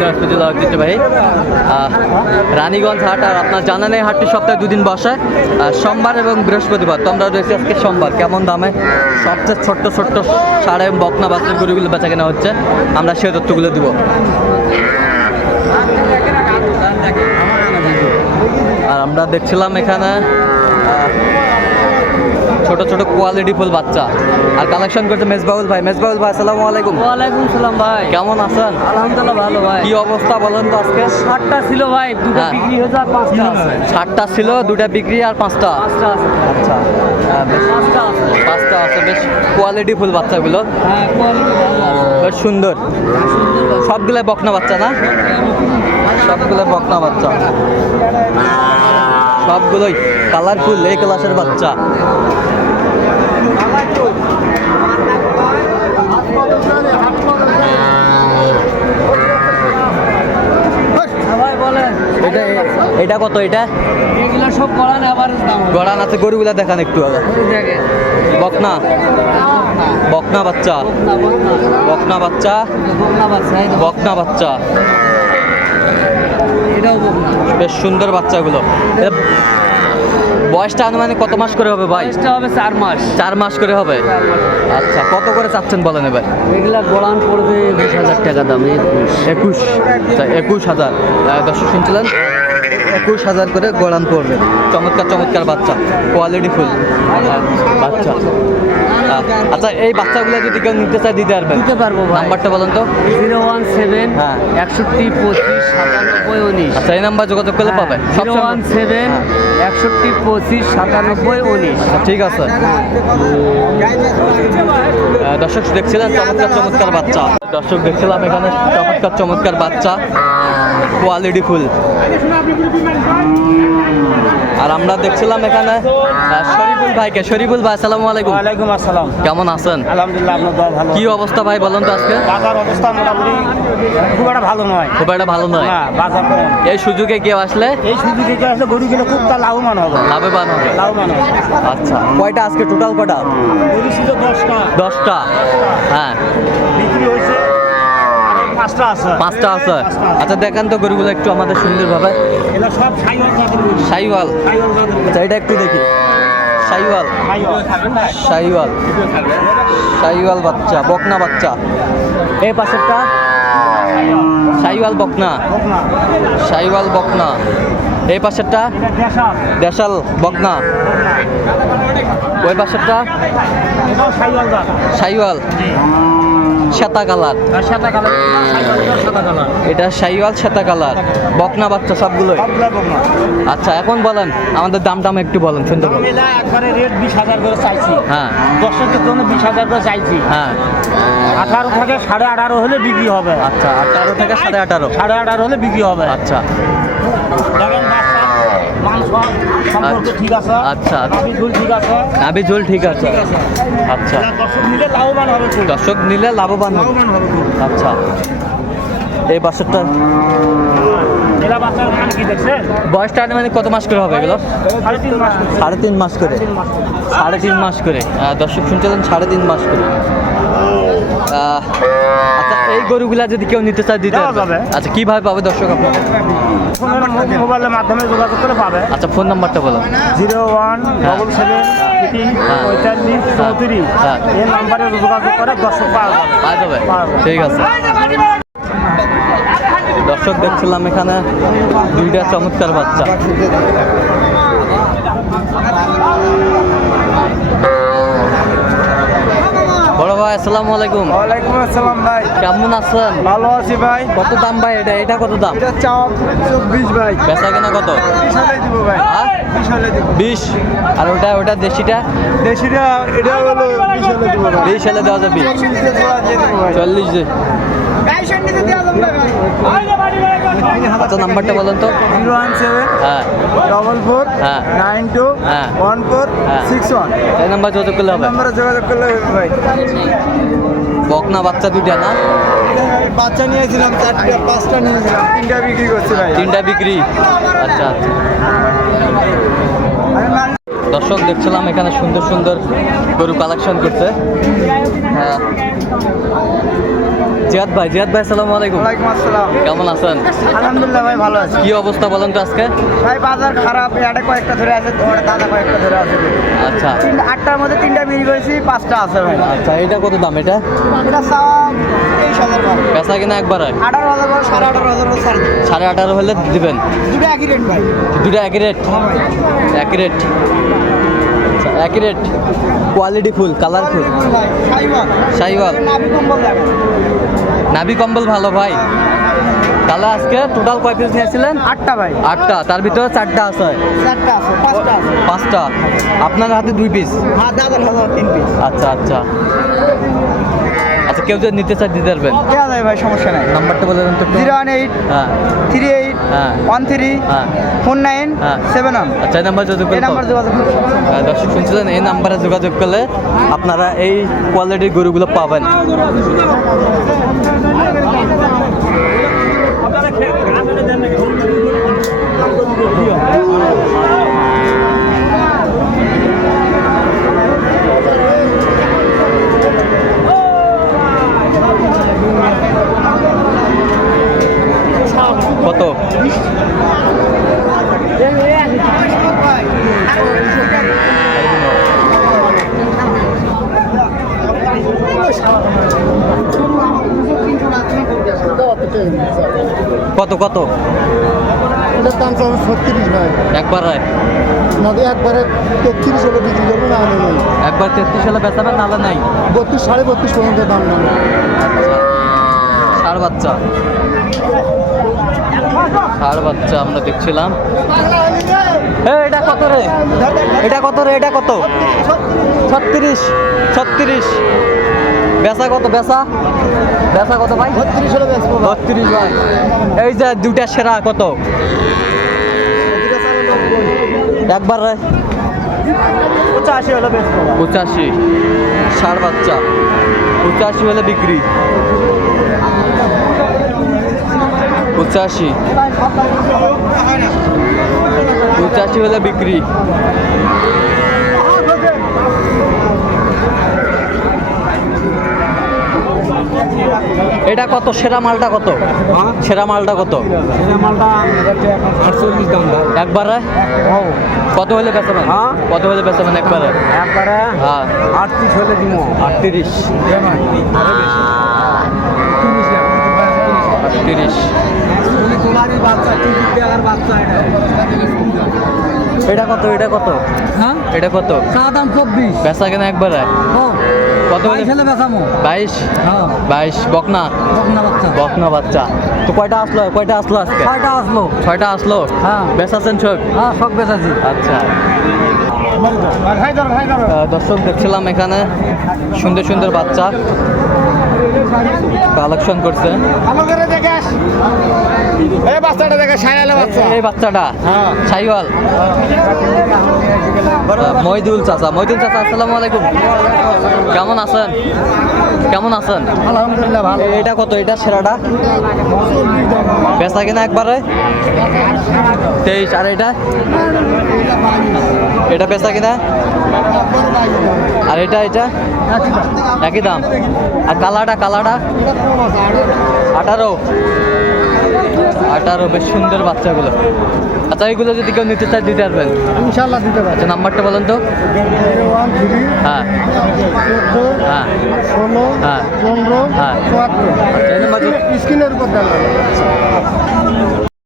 দিনাজপুর জেলা ঐতিহ্যবাহী আহ, রানীগঞ্জ হাট আর আপনার জানেন এই হাটটি সপ্তাহে দুদিন বসে। আহ, সোমবার এবং বৃহস্পতিবার। তো আমরা রয়েছি আজকে সোমবার। কেমন দামে? সবচেয়ে ছোট্ট ছোট্ট সাড়ে বকনা বাচ্চার গরুগুলো বেচা কেনা হচ্ছে। আমরা সে তথ্যগুলো দিব। আর আমরা দেখছিলাম এখানে ছোট ছোট কোয়ালিটি ফুল বাচ্চা। আর কালেকশন করছে মেজবাউল ভাই। মেজবাউল ভাই আসসালামু আলাইকুম। ওয়ালাইকুম সালাম ভাই। কেমন আছেন? আলহামদুলিল্লাহ ভালো ভাই। কি অবস্থা বলেন তো আজকে? ষাটটা ছিল ভাই দুটো হ্যাঁ। বিক্রি হয়ে যায় পাঁচটা ষাটটা ছিল দুটা বিক্রি আর পাঁচটা। পাঁচটা আছে। আচ্ছা বেশ। পাঁচটা আছে। পাঁচটা আছে বেশ। কোয়ালিটি ফুল বাচ্চাগুলো। হ্যাঁ কোয়ালিটি বেশ সুন্দর। সবগুলো বকনা বাচ্চা না? সবগুলো বকনা বাচ্চা। সবগুলোই কালারফুল এই ক্লাসের বাচ্চা। এটা এটা কত এটা? এগুলো সব দাম হবে। গড়ান আছে গরুগুলা দেখান একটু আগে। বকনা। বকনা বাচ্চা। বকনা বাচ্চা। বকনা বাচ্চা, এই দেখো। বকনা বাচ্চা এটাও বেশ সুন্দর বাচ্চাগুলো। বয়সটা আনুমানিক কত মাস করে হবে ভাই? বয়সটা হবে চার মাস। চার মাস করে হবে? আচ্ছা কত করে চাচ্ছেন বলেন এবার? এগুলা গোলান পড়বে বিশ হাজার টাকা দাম একুশ। একুশ? আচ্ছা, হাজার। দর্শক শুনছিলেন? একুশ হাজার করে গোড়ান পড়বে। চমৎকার চমৎকার বাচ্চা। Quality full. বাচ্চা। আচ্ছা এই বাচ্চাগুলো যদি কেউ নিতে চায় দিতে পারবেন? দিতে পারব নাম্বারটা বলেন তো। জিরো ওয়ান সেভেন হ্যাঁ। একষট্টি পঁচিশ সাতানব্বই উনিশ। আচ্ছা এই নাম্বার যোগাযোগ করলে পাবে জিরো ওয়ান সেভেন একষট্টি পঁচিশ সাতানব্বই উনিশ। আচ্ছা, ঠিক আছে। দর্শক দেখছিলেন? চমৎকার চমৎকার বাচ্চা। দর্শক দেখছিলাম এখানে চমৎকার চমৎকার বাচ্চা। কোয়ালিটি ফুল। আর আমরা দেখছিলাম এখানে শরীফুল ভাইকে। শরীফুল ভাই আসসালামু আলাইকুম। ওয়ালাইকুম আসসালাম। কেমন আছেন? আলহামদুলিল্লাহ আপনার দোয়া ভালো। কি অবস্থা ভাই বলেন তো আজকে? বাজার অবস্থা মোটামুটি খুব একটা ভালো নয়। খুব একটা ভালো নয়? হ্যাঁ বাজার এই সুযোগে কেউ আসলে? এই সুযোগে কি আসলে গরু কিনে খুব তা লাভবান হবে। লাভবান হবে। লাভবান হবে। আচ্ছা কয়টা আজকে? টোটাল কটা? গরু ছিল দশটা। দশটা। হ্যাঁ। বিক্রি হয়েছে পাঁচটা আছে। পাঁচটা আছে। আচ্ছা দেখান তো গরুগুলো একটু আমাদের সুন্দরভাবে। এগুলো সব সাইওয়াল। আচ্ছা এটা একটু দেখি। সাইওয়াল। সাইওয়াল। সাইওয়াল। বাচ্চা বকনা বাচ্চা। এই পাশেরটা? সাইওয়াল বকনা। সাইওয়াল বকনা। এই পাশেরটা? দেশাল। বকনা। ওই পাশেরটা? সাইওয়াল। শ্বেতা কালার। সাদা কালার। এটা কালার। শ্বেতা কালার। বকনা বাচ্চা সবগুলো আচ্ছা এখন বলেন আমাদের দাম টাম একটু বলেন শুনতে একবারে রেট বিশ হাজার করে চাইছি। হ্যাঁ। দর্শকের জন্য বিশ হাজার করে চাইছি। হ্যাঁ। আঠারো থেকে সাড়ে আঠারো হলে বিক্রি হবে। আচ্ছা আঠারো থেকে সাড়ে আঠারো। সাড়ে আঠারো হলে বিক্রি হবে। আচ্ছা দেখেন বাচ্চা, মাংস সম্পর্ক আচ্ছা। ঠিক আছে? আচ্ছা, আচ্ছা। নাভি ঠিক আছে? নাভি ঝোল ঠিক আছে। আচ্ছা। দর্শক নিলে লাভবান হবে। আচ্ছা। এই মান দেখছেন বয়সটা মানে কত মাস করে হবে এগুলো? সাড়ে তিন মাস করে। সাড়ে তিন মাস করে। দর্শক শুনছিলেন সাড়ে তিন মাস করে। আচ্ছা এই গরুগুলা যদি কেউ নিতে চায় দিতে? যাবে। আচ্ছা কীভাবে পাবে দর্শক আপনার মোবাইলের মাধ্যমে যোগাযোগ করে পাবে আচ্ছা ফোন নাম্বারটা বলো জিরো ওয়ান ডবল সেভেন হ্যাঁ। পঁয়তাল্লিশ চৌত্রিশ হ্যাঁ। এই নাম্বারে যোগাযোগ করে দর্শক পাওয়া যাবে। ঠিক আছে দর্শক দেখছিলাম এখানে দুইটা চমৎকার বাচ্চা বড় ভাই আসসালামু আলাইকুম। ওয়ালাইকুম আসসালাম ভাই। কেমন আছেন? ভালো আছি ভাই। কত দাম ভাই এটা? এটা কত দাম? এটা চাও চব্বিশ ভাই। বেচা কেনা কত? হলে দিব ভাই। হ্যাঁ? বিশ হলে দিব। বিশ? আর ওটা ওটা দেশিটা? দেশিটা এটা হলো বিশ হলে দিব ভাই। বিশ হলে দেওয়া যাবে। দিয়ে আচ্ছা নাম্বারটা বলেন তো। জিরো ওয়ান সেভেন হ্যাঁ। ডবল ফোর হ্যাঁ। নাইন টু হ্যাঁ। One four. সিক্স ওয়ান এই নাম্বার যোগাযোগ করলে হবে? নম্বরে যোগাযোগ করলে হবে ভাই। বকনা বাচ্চা দুইটা না? বাচ্চা নিয়েছিলাম চারটা পাঁচটা নিয়েছিলাম তিনটা বিক্রি করছি ভাই। তিনটা বিক্রি? আচ্ছা আচ্ছা। দর্শক দেখছিলাম এখানে সুন্দর সুন্দর গরু কালেকশন করতে হ্যাঁ। জিয়াদ ভাই জিয়াদ ভাই আসসালামু আলাইকুম। ওয়ালাইকুম আসসালাম। কেমন আছেন? আলহামদুলিল্লাহ ভাই ভালো আছি। কি অবস্থা বলেন তো আজকে? ভাই বাজার খারাপ এটা কয়েকটা ধরে আছে ওটা দাদা কয়েকটা ধরে আছে। আচ্ছা। আটটার মধ্যে তিনটা বিক্রি করেছি পাঁচটা আছে ভাই। আচ্ছা এটা কত দাম এটা? এটা চাওয়া তেইশ হাজার কিনা একবার? আঠারো হাজার সাড়ে আঠারো হাজার। সাড়ে আঠারো হলে দিবেন? দুটো একই রেট ভাই। দুটো একই রেট একই রেট আচ্ছা, একই rate quality full colourful Sahiwal. নাভি কম্বল ভালো ভাই। তাহলে আজকে টোটাল কয় পিস নিয়েছিলেন? আটটা ভাই। আটটা। তার ভিতরে চারটা আছে। চারটা আছে পাঁচটা আছে। পাঁচটা। আপনার হাতে দুই পিস হ্যাঁ দাদার তিন পিস আচ্ছা আচ্ছা। আচ্ছা কেউ যদি নিতে চায় দিতে পারবেন দেওয়া যায় ভাই সমস্যা নাই নাম্বারটা বলে দেন তো। জিরো ওয়ান এইট হ্যাঁ থ্রি এইট হ্যাঁ। ওয়ান থ্রি হ্যাঁ ফোর নাইন হ্যাঁ। সেভেন ওয়ান আচ্ছা এই নাম্বার যোগাযোগ এই নাম্বার যোগাযোগ করুন। হ্যাঁ, দর্শক শুনছিলেন এই নাম্বারে যোগাযোগ করলে আপনারা এই কোয়ালিটির গরুগুলো পাবেন কত কত কত? এটার দাম চাচ্ছে ছত্রিশ ভাই। একবার রায় নদী একবারে তেত্রিশ হলে বিক্রি করব না হলে নেই। একবার তেত্রিশ হলে বেচাবেন নাহলে নাই? বত্রিশ সাড়ে বত্রিশ পর্যন্ত দাম নেই। ষাড় বাচ্চা। ষাড় বাচ্চা আমরা দেখছিলাম। এটা কত রে? এটা কত রে? এটা কত? ছত্রিশ ছত্রিশ। বেচা কত বেচা? বেচা কত ভাই? বত্রিশ ভাই। এই যে দুটা সেরা কত? একবার পঁচাশি হলে পঁচাশি। ষাড় বাচ্চা। পঁচাশি হলে বিক্রি। পঁচাশি। পঁচাশি হলে বিক্রি। এটা কত? সেরা মালটা কত? সেরা মালটা কত? একবারে? কত হলে বেচাবেন হ্যাঁ? কত হলে বেচাবেন একবারে? একবারে হ্যাঁ। আটত্রিশ হলে দিব। আটত্রিশ। এটা কত? এটা কত? হ্যাঁ? এটা কত? চা দাম চব্বিশ। বেচা কেনা একবারে? কত হলে ছেলে বেচামো বাইশ? হ্যাঁ। বাইশ। বকনা? বকনা বাচ্চা। বকনা বাচ্চা। তো কয়টা আসলো? কয়টা আসলো আজকে? ছয়টা আসলো। ছয়টা আসলো? হ্যাঁ। বেচাছেন সব? হ্যাঁ সব বেচাছি আচ্ছা। দর্শক দেখছিলাম এখানে। সুন্দর সুন্দর বাচ্চা। কালেকশন করছে। এই বাচ্চাটা দেখে সাইলে বাচ্চা। এই বাচ্চাটা হ্যাঁ। সাইওয়াল মইদুল চাচা মইদুল চাচা আসসালামু আলাইকুম। কেমন আছেন? কেমন আছেন? আলহামদুলিল্লাহ ভালো। এটা কত? এটা সেরাটা? বেচা কিনা একবারে? তেইশ। আর এটা? এটা বেচা কিনা? আর এটা এটা? একই দাম। আর কালাটা কালাটা আঠারো। আঠারো বেশ সুন্দর বাচ্চাগুলো। আচ্ছা এইগুলো যদি কেউ নিতে চায় দিতে পারবেন। ইনশাল্লাহ দিতে পারবেন আচ্ছা নাম্বারটা বলেন তো। হ্যাঁ। হ্যাঁ ষোলো হ্যাঁ। পনেরো হ্যাঁ। চুয়াত্তর। আচ্ছা স্ক্রিনের উপর